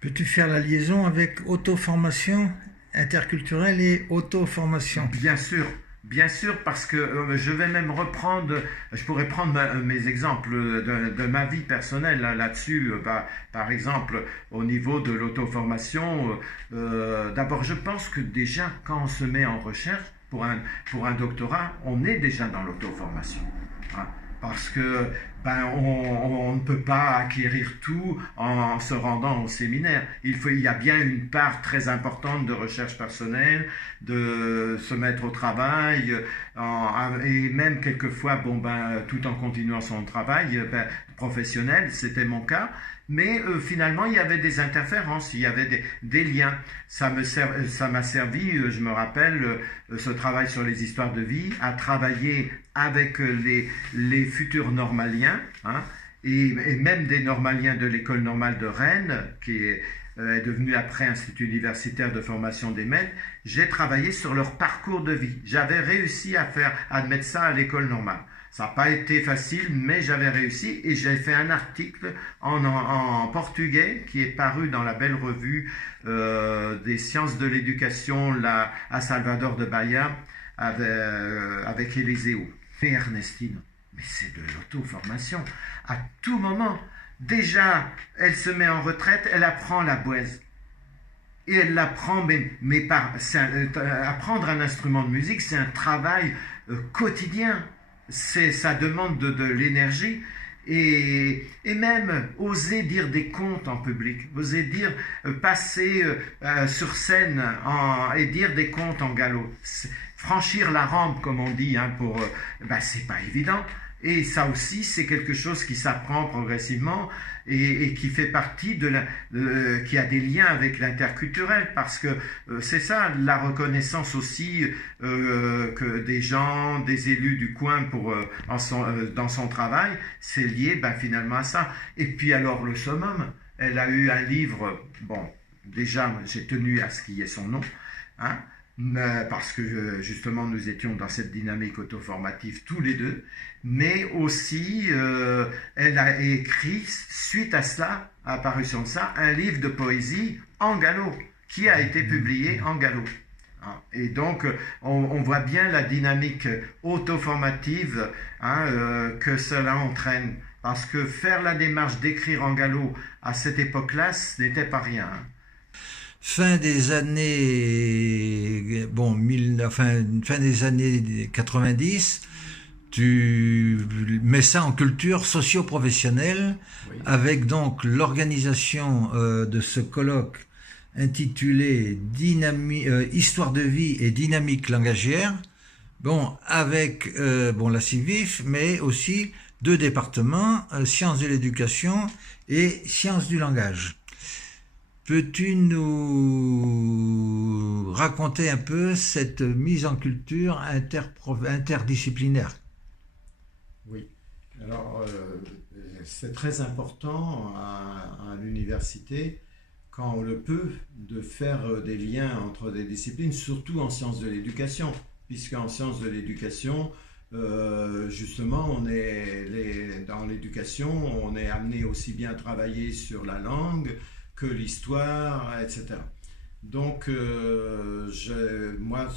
Peux-tu faire la liaison avec auto-formation interculturelle et auto-formation? Bien sûr, parce que je vais même reprendre, je pourrais prendre mes exemples de ma vie personnelle là-dessus. Par exemple, au niveau de l'auto-formation, d'abord, je pense que déjà, quand on se met en recherche pour un doctorat, on est déjà dans l'auto-formation. Hein. Parce que on ne peut pas acquérir tout en se rendant au séminaire. Il y a bien une part très importante de recherche personnelle, de se mettre au travail, et même quelquefois, tout en continuant son travail professionnel, c'était mon cas. Mais finalement, il y avait des interférences, il y avait des liens. Ça m'a servi, je me rappelle, ce travail sur les histoires de vie, à travailler avec les futurs normaliens, hein, et même des normaliens de l'école normale de Rennes, qui est devenu après Institut universitaire de formation des maîtres. J'ai travaillé sur leur parcours de vie. J'avais réussi à mettre ça à l'école normale. Ça n'a pas été facile, mais j'avais réussi et j'ai fait un article en portugais qui est paru dans la belle revue des sciences de l'éducation à Salvador de Bahia avec Eliseo. Et Ernestine, mais c'est de l'auto-formation. À tout moment, déjà, elle se met en retraite, elle apprend la boise. Et elle l'apprend, apprendre un instrument de musique, c'est un travail quotidien. Ça demande de l'énergie et même oser dire des contes en public, oser passer sur scène et dire des contes en galop, franchir la rampe comme on dit, hein, c'est pas évident. Et ça aussi, c'est quelque chose qui s'apprend progressivement et qui fait partie qui a des liens avec l'interculturel, parce que c'est ça, la reconnaissance aussi que des gens, des élus du coin dans son travail, c'est lié finalement à ça. Et puis alors le summum, elle a eu un livre, déjà j'ai tenu à ce qu'il y ait son nom, hein, parce que justement nous étions dans cette dynamique auto-formative tous les deux, mais aussi elle a écrit suite à cela, à l'apparition de ça, un livre de poésie en gallo qui a été publié en gallo. Et donc on voit bien la dynamique auto-formative, hein, que cela entraîne, parce que faire la démarche d'écrire en gallo à cette époque-là, ce n'était pas rien, hein. Fin des années, fin des années 90, tu mets ça en culture socio-professionnelle, oui, avec donc l'organisation de ce colloque intitulé Histoire de vie et dynamique langagière, avec la CIVIF, mais aussi deux départements, sciences de l'éducation et sciences du langage. Peux-tu nous raconter un peu cette mise en culture interdisciplinaire? Oui, alors c'est très important à l'université, quand on le peut, de faire des liens entre des disciplines, surtout en sciences de l'éducation, puisqu'en sciences de l'éducation, justement, dans l'éducation, on est amené aussi bien à travailler sur la langue que l'histoire, etc. Donc, moi,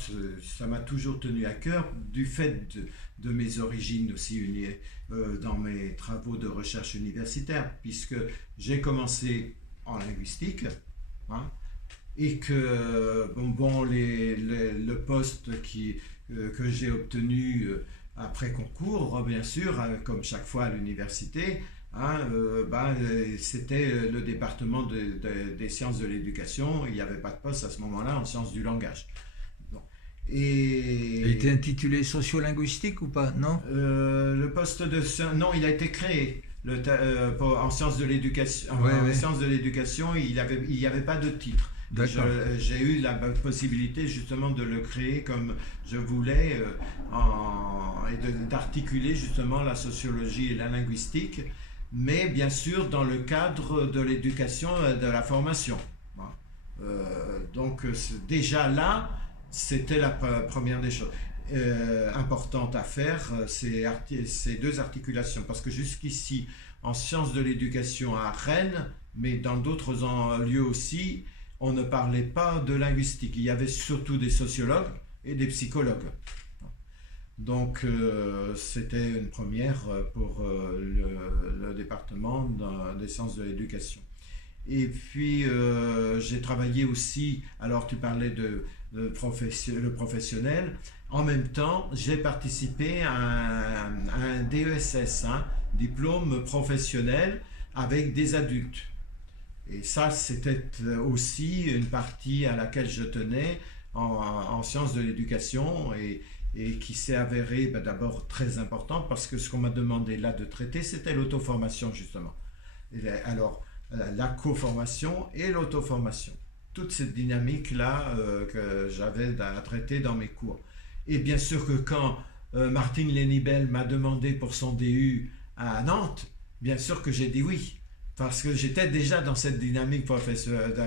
ça m'a toujours tenu à cœur, du fait de mes origines aussi dans mes travaux de recherche universitaire, puisque j'ai commencé en linguistique, hein, et que le poste que j'ai obtenu après concours, bien sûr, comme chaque fois à l'université, hein, c'était le département des sciences de l'éducation. Il n'y avait pas de poste à ce moment-là en sciences du langage. Bon. Il était intitulé sociolinguistique ou pas? Non, le poste non, il a été créé. En sciences de l'éducation, sciences de l'éducation, il y avait pas de titre. J'ai eu la possibilité justement de le créer comme je voulais, et d'articuler justement la sociologie et la linguistique, mais bien sûr dans le cadre de l'éducation et de la formation. Donc déjà là, c'était la première des choses importantes à faire, ces deux articulations, parce que jusqu'ici, en sciences de l'éducation à Rennes, mais dans d'autres lieux aussi, on ne parlait pas de linguistique. Il y avait surtout des sociologues et des psychologues. Donc, c'était une première pour le département des sciences de l'éducation. Et puis, j'ai travaillé aussi, alors tu parlais le professionnel, en même temps, j'ai participé à un DESS, diplôme professionnel avec des adultes. Et ça, c'était aussi une partie à laquelle je tenais en sciences de l'éducation et qui s'est avérée d'abord très importante parce que ce qu'on m'a demandé là de traiter, c'était l'auto-formation justement. Alors, la co-formation et l'auto-formation. Toute cette dynamique-là que j'avais à traiter dans mes cours. Et bien sûr que quand Martine Lénibel m'a demandé pour son DU à Nantes, bien sûr que j'ai dit oui. Parce que j'étais déjà dans cette dynamique professionnelle,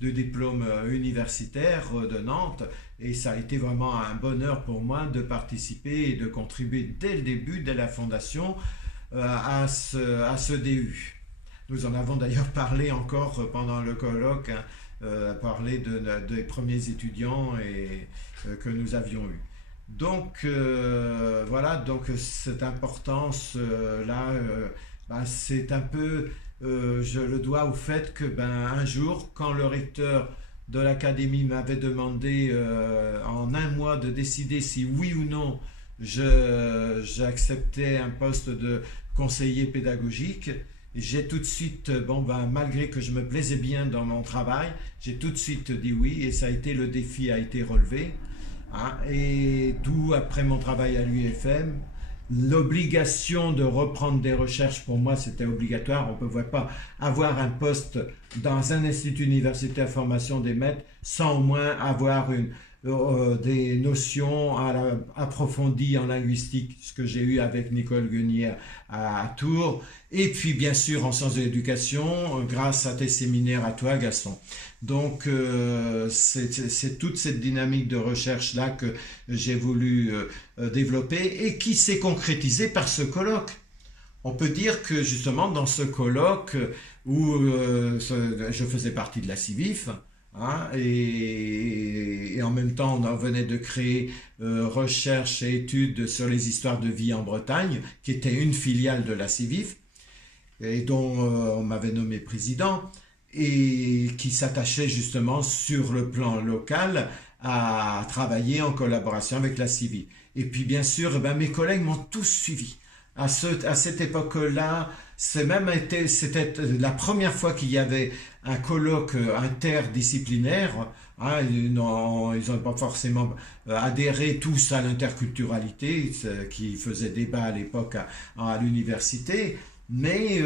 de diplôme universitaire de Nantes, et ça a été vraiment un bonheur pour moi de participer et de contribuer dès le début, dès la fondation, à ce DU. Nous en avons d'ailleurs parlé encore pendant le colloque, parler des premiers étudiants que nous avions eus. Donc voilà, donc cette importance là, c'est un peu, je le dois au fait que un jour, quand le recteur de l'académie m'avait demandé en un mois de décider si oui ou non j'acceptais un poste de conseiller pédagogique, j'ai tout de suite, malgré que je me plaisais bien dans mon travail, j'ai tout de suite dit oui et ça a été, le défi a été relevé. Et d'où, après mon travail à l'UFM, l'obligation de reprendre des recherches, pour moi c'était obligatoire. On ne pouvait pas avoir un poste dans un institut universitaire formation des maîtres sans au moins avoir des notions approfondies en linguistique, ce que j'ai eu avec Nicole Guenier à Tours, et puis bien sûr en sciences de l'éducation grâce à tes séminaires à toi, Gaston. Donc c'est toute cette dynamique de recherche là que j'ai voulu développer et qui s'est concrétisée par ce colloque. On peut dire que justement dans ce colloque où je faisais partie de la CIVIF, et en même temps on venait de créer recherche et études sur les histoires de vie en Bretagne, qui était une filiale de la CIVIF et dont on m'avait nommé président, et qui s'attachait justement sur le plan local à travailler en collaboration avec la CIVIF. Et puis bien sûr, mes collègues m'ont tous suivi. À cette époque-là, c'était la première fois qu'il y avait un colloque interdisciplinaire. Ils n'ont pas forcément adhéré tous à l'interculturalité, qui faisait débat à l'époque à l'université, mais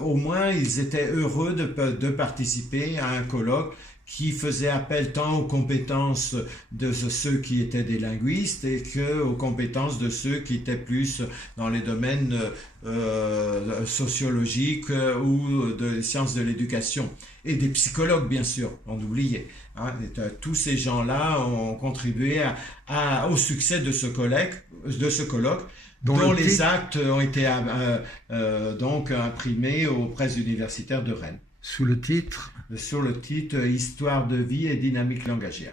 au moins ils étaient heureux de participer à un colloque qui faisait appel tant aux compétences de ceux qui étaient des linguistes et qu'aux compétences de ceux qui étaient plus dans les domaines sociologiques ou de sciences de l'éducation. Et des psychologues, bien sûr, on oubliait. Tous ces gens-là ont contribué au succès de ce colloque, dont les actes ont été donc imprimés aux presses universitaires de Rennes. Sur le titre Histoire de vie et dynamique langagière.